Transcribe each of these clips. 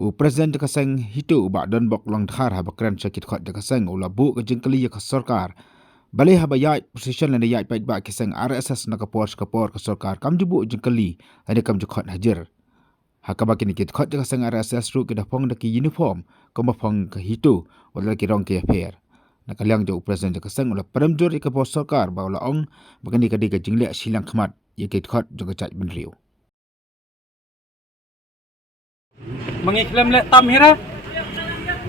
Presiden jakaseng hitu ubak don bok long thar ha bakran sakit khot jakaseng ulabu ke jengkeli ke sarkar. Balai ha bayai position lene yai pait ba kiseng RSS na kapor ke sarkar kam jubu jengkeli ade kam jukot hajar. Ha ka bakin kit khot jakaseng RSS ru ke dapong daki uniform kom phong ke hitu wala ki rong ke affair. Nakaliang jo presiden jakaseng ula peremjur ke pos sarkar ba ula ong bakani kadi ke jingle silang khmat ye kit khot jo chat benriu. Mengiklam le tamhira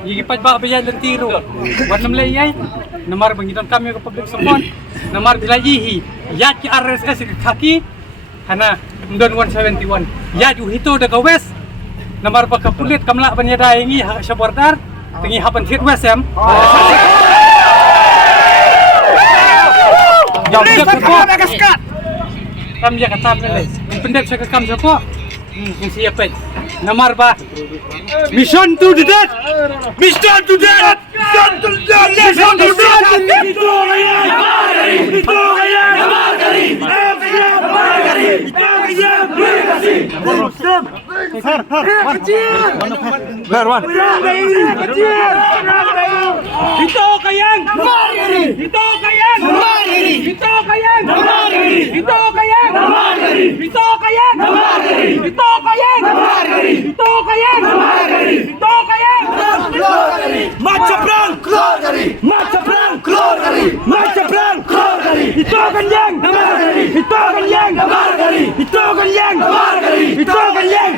yigi pajba bayan lentiro wanam le yai namar bangidon kami ke public support namar bilayihi ya ki RSS ke kaki hana ndon 171 ya ju hito de west namar baka pulit kamla banyada yangi shabordar tingi hapan hit west em jam dia ke kam dia katam le pendek saya kam siapa siapa namar ba mission to the death mission to death mission to death mission to death itu gaya Macam perang keluar dari macam perang keluar dari macam perang keluar dari itu akan yang itu akan yang itu akan yang itu akan yang